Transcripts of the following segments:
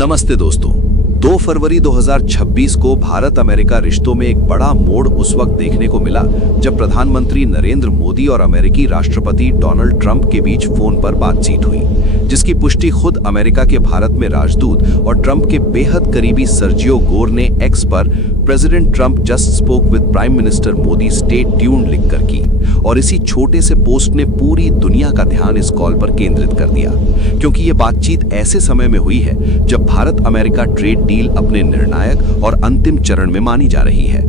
नमस्ते दोस्तों। 2 फरवरी 2026 को भारत अमेरिका रिश्तों में एक बड़ा मोड़ उस वक्त देखने को मिला जब प्रधानमंत्री नरेंद्र मोदी और अमेरिकी राष्ट्रपति डोनाल्ड ट्रंप के बीच फोन पर बातचीत हुई, जिसकी पुष्टि खुद अमेरिका के भारत में राजदूत और ट्रंप के बेहद करीबी सर्जियो गोर ने एक्स पर president Trump just spoke with prime minister Modi stay tuned लिखकर की। और इसी छोटे से पोस्ट ने पूरी दुनिया का ध्यान इस कॉल पर केंद्रित कर दिया, क्योंकि ये बातचीत ऐसे समय में हुई है जब भारत अमेरिका ट्रेड डील अपने निर्णायक और अंतिम चरण में मानी जा रही है।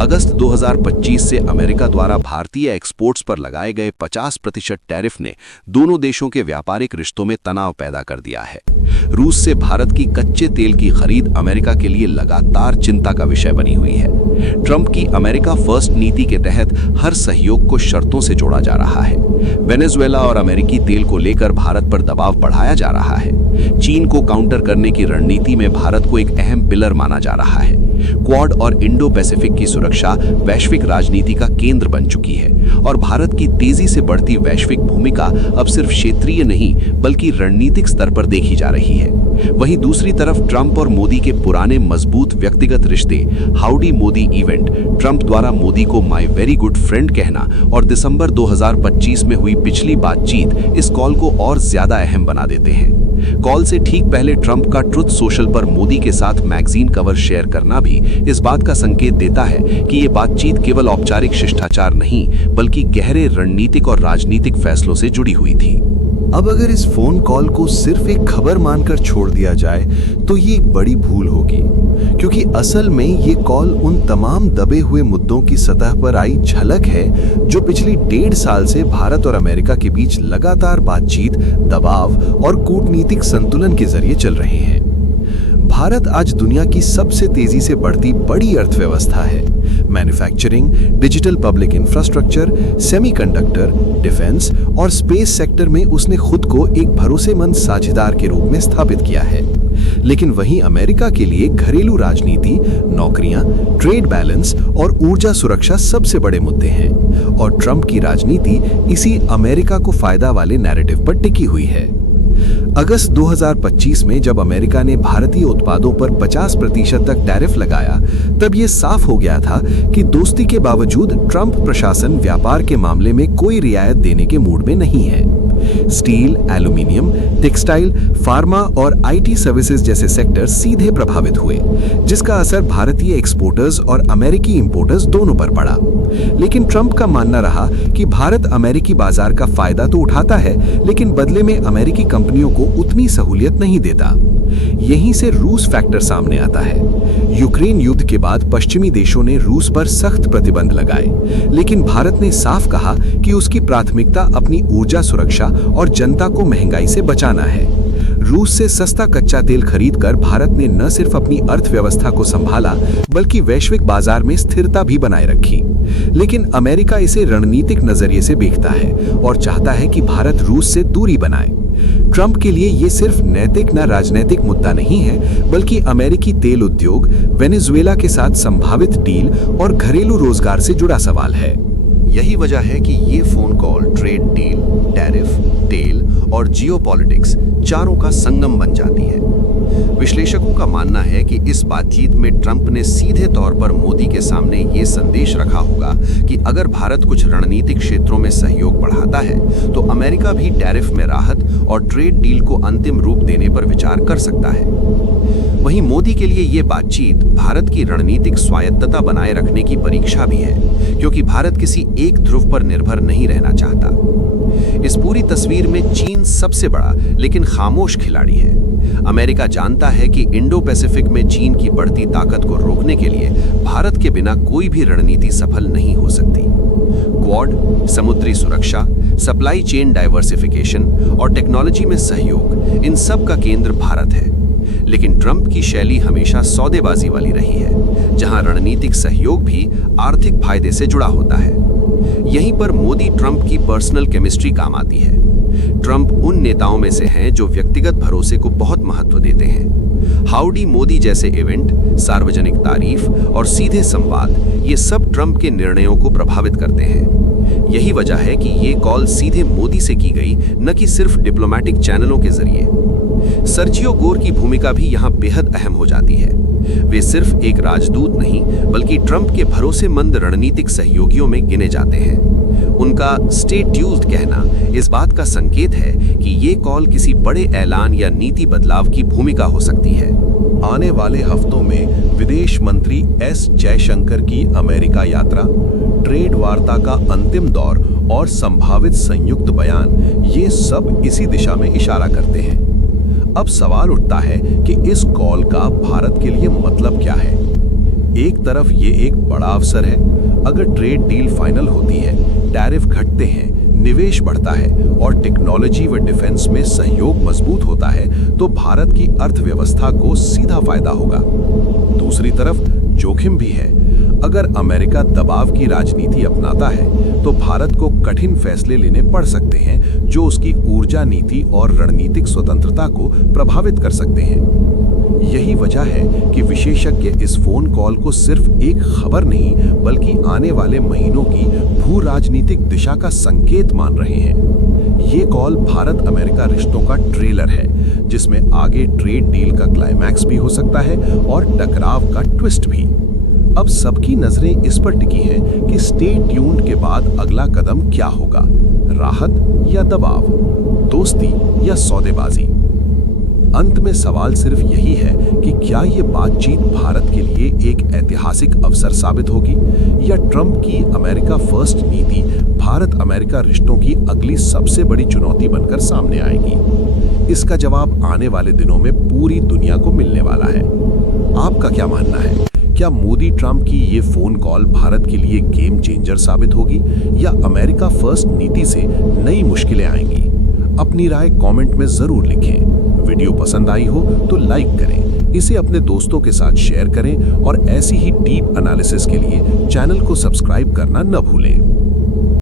अगस्त 2025 से अमेरिका द्वारा भारतीय एक्सपोर्ट्स पर लगाए गए 50% टैरिफ ने दोनों देशों के व्यापारिक रिश्तों में तनाव पैदा कर दिया है। रूस से भारत की कच्चे तेल की खरीद अमेरिका के लिए लगातार चिंता का विषय बनी हुई है। ट्रंप की अमेरिका फर्स्ट नीति के तहत हर सहयोग को शर्तों से जोड़ा जा रहा है। वेनेजुएला और अमेरिकी तेल को लेकर भारत पर दबाव बढ़ाया जा रहा है। चीन को काउंटर करने की रणनीति में भारत को एक अहम पिलर माना जा रहा है। क्वाड और इंडो पैसिफिक की सुरक्षा वैश्विक राजनीति का केंद्र बन चुकी है और भारत की तेजी से बढ़ती वैश्विक भूमिका अब सिर्फ क्षेत्रीय नहीं बल्कि रणनीतिक स्तर पर देखी जा रही है। वहीं दूसरी तरफ ट्रंप और मोदी के पुराने मजबूत व्यक्तिगत रिश्ते, हाउडी मोदी इवेंट, ट्रंप द्वारा मोदी को माय वेरी गुड फ्रेंड कहना और दिसंबर 2025 में हुई पिछली बातचीत इस कॉल को और ज्यादा अहम बना देते हैं। कॉल से ठीक पहले ट्रंप का ट्रुथ सोशल पर मोदी के साथ मैगजीन कवर शेयर करना भी इस बात का संकेत देता है कि ये बातचीत केवल औपचारिक शिष्टाचार नहीं बल्कि गहरे रणनीतिक और राजनीतिक फैसलों से जुड़ी हुई थी। अब अगर इस फोन कॉल को सिर्फ एक खबर मानकर छोड़ दिया जाए तो ये एक बड़ी भूल होगी, क्योंकि असल में ये कॉल उन तमाम दबे हुए मुद्दों की सतह पर आई झलक है जो पिछली 1.5 साल से भारत और अमेरिका के बीच लगातार बातचीत, दबाव और कूटनीतिक संतुलन के जरिए चल रहे हैं। भारत आज दुनिया की सबसे तेजी से बढ़ती बड़ी अर्थव्यवस्था है। Manufacturing, digital public infrastructure, semiconductor, defence और स्पेस सेक्टर में उसने खुद को एक भरोसेमंद साझेदार के रूप में स्थापित किया है। लेकिन वहीं अमेरिका के लिए घरेलू राजनीति, नौकरियां, ट्रेड बैलेंस और ऊर्जा सुरक्षा सबसे बड़े मुद्दे हैं और ट्रंप की राजनीति इसी अमेरिका को फायदा वाले नैरेटिव पर टिकी हुई है। अगस्त 2025 में जब अमेरिका ने भारतीय उत्पादों पर 50% तक टैरिफ लगाया, तब यह साफ हो गया था कि दोस्ती के बावजूद ट्रंप प्रशासन व्यापार के मामले में कोई रियायत देने के मूड में नहीं है। स्टील, एल्यूमिनियम, टेक्सटाइल, फार्मा और आईटी सर्विसेज जैसे सेक्टर सीधे प्रभावित हुए, जिसका असर भारतीय एक्सपोर्टर्स और अमेरिकी इंपोर्टर्स दोनों पर पड़ा। लेकिन ट्रंप का मानना रहा कि भारत अमेरिकी बाजार का फायदा तो उठाता है, लेकिन बदले में अमेरिकी कंपनियों को उतनी सहूलियत नहीं देता। यहीं से रूस फैक्टर सामने आता है। यूक्रेन युद्ध के बाद पश्चिमी देशों ने रूस पर सख्त प्रतिबंध लगाए, लेकिन भारत ने साफ कहा कि उसकी प्राथमिकता अपनी ऊर्जा सुरक्षा और जनता को महंगाई से बचाना है। रूस से सस्ता कच्चा तेल खरीदकर भारत ने न सिर्फ अपनी अर्थव्यवस्था को संभाला बल्कि वैश्विक बाजार में स्थिरता भी बनाए रखी। लेकिन अमेरिका इसे रणनीतिक नजरिए से देखता है और चाहता है कि भारत रूस से दूरी बनाए। ट्रंप के लिए ये सिर्फ नैतिक न राजनीतिक मुद्दा नहीं है, बल्कि अमेरिकी तेल उद्योग, वेनेजुएला के साथ संभावित डील और घरेलू रोजगार से जुड़ा सवाल है। यही वजह है कि ये phone call trade deal, tariff, तेल और जियोपॉलिटिक्स चारों का संगम बन जाती है। विश्लेषकों का मानना है कि इस बातचीत में ट्रंप ने सीधे तौर पर मोदी के सामने ये संदेश रखा होगा कि अगर भारत कुछ रणनीतिक क्षेत्रों में सहयोग बढ़ाता है तो अमेरिका भी टैरिफ में राहत और ट्रेड डील को अंतिम रूप देने पर विचार कर सकता है। वहीं मोदी के लिए ये बातचीत भारत की रणनीतिक स्वायत्तता बनाए रखने की परीक्षा भी है, क्योंकि भारत किसी एक ध्रुव पर निर्भर नहीं रहना चाहता। इस पूरी तस्वीर में चीन सबसे बड़ा लेकिन खामोश खिलाड़ी है। अमेरिका जानता है कि इंडो पैसिफिक में चीन की बढ़ती ताकत को रोकने के लिए भारत के बिना कोई भी रणनीति सफल नहीं हो सकती। क्वाड, समुद्री सुरक्षा, सप्लाई चेन डाइवर्सिफिकेशन और टेक्नोलॉजी में सहयोग, इन सब का केंद्र भारत है। लेकिन ट्रंप की शैली हमेशा सौदेबाजी वाली रही है, जहां रणनीतिक सहयोग भी आर्थिक फायदे से जुड़ा होता है। यहीं पर मोदी ट्रंप की पर्सनल केमिस्ट्री काम आती है। ट्रंप उन नेताओं में से हैं जो व्यक्तिगत भरोसे को बहुत महत्व देते हैं। हाउडी मोदी जैसे इवेंट, सार्वजनिक तारीफ और सीधे संवाद, ये सब ट्रंप के निर्णयों को प्रभावित करते हैं। यही वजह है कि ये कॉल सीधे मोदी से की गई, न कि सिर्फ डिप्लोमैटिक चैनलों के जरिए। सर्जियो गोर की भूमिका भी यहाँ बेहद अहम हो जाती है। वे सिर्फ एक राजदूत नहीं, बल्कि ट्रंप के भरोसेमंद रणनीतिक सहयोगियों में गिने जाते हैं। उनका स्टे ट्यून्ड कहना इस बात का संकेत है कि ये कॉल किसी बड़े ऐलान या नीति बदलाव की भूमिका हो सकती है। आने वाले हफ्तों में विदेश मंत्री एस जयशंकर की अमेरिका यात्रा, ट्रेड वार्ता का अंतिम दौर और संभावित संयुक्त बयान, ये सब इसी दिशा में इशारा करते हैं। अब सवाल उठता है कि इस कॉल का भारत के लिए मतलब क्या है। एक तरफ ये एक बड़ा अवसर है। अगर ट्रेड डील फाइनल होती है, टैरिफ घटते हैं, निवेश बढ़ता है और टेक्नोलॉजी व डिफेंस में सहयोग मजबूत होता है, तो भारत की अर्थव्यवस्था को सीधा फायदा होगा। दूसरी तरफ जोखिम भी है। अगर अमेरिका दबाव की राजनीति अपनाता है, तो भारत को कठिन फैसले लेने पड़ सकते हैं जो उसकी ऊर्जा नीति और रणनीतिक स्वतंत्रता को प्रभावित कर सकते हैं। यही वजह है कि विशेषज्ञ इस फोन कॉल को सिर्फ एक खबर नहीं, बल्कि आने वाले महीनों की भू राजनीतिक दिशा का संकेत मान रहे हैं। ये कॉल भारत अमेरिका रिश्तों का ट्रेलर है, जिसमें आगे ट्रेड डील का क्लाइमैक्स भी हो सकता है और टकराव का ट्विस्ट भी। अब सबकी नजरें इस पर टिकी हैं कि स्टे ट्यून्ड के बाद अगला कदम क्या होगा, राहत या दबाव, दोस्ती या सौदेबाजी। अंत में सवाल सिर्फ यही है कि क्या ये बातचीत भारत के लिए एक ऐतिहासिक अवसर साबित होगी, या ट्रंप की अमेरिका फर्स्ट नीति भारत अमेरिका रिश्तों की अगली सबसे बड़ी चुनौती बनकर सामने आएगी। इसका जवाब आने वाले दिनों में पूरी दुनिया को मिलने वाला है। आपका क्या मानना है? क्या मोदी ट्रंप की ये फोन कॉल भारत के लिए गेम चेंजर साबित होगी, या अमेरिका फर्स्ट नीति से नई मुश्किलें आएंगी? अपनी राय कमेंट में जरूर लिखें। वीडियो पसंद आई हो तो लाइक करें, इसे अपने दोस्तों के साथ शेयर करें और ऐसी ही डीप एनालिसिस के लिए चैनल को सब्सक्राइब करना न भूलें।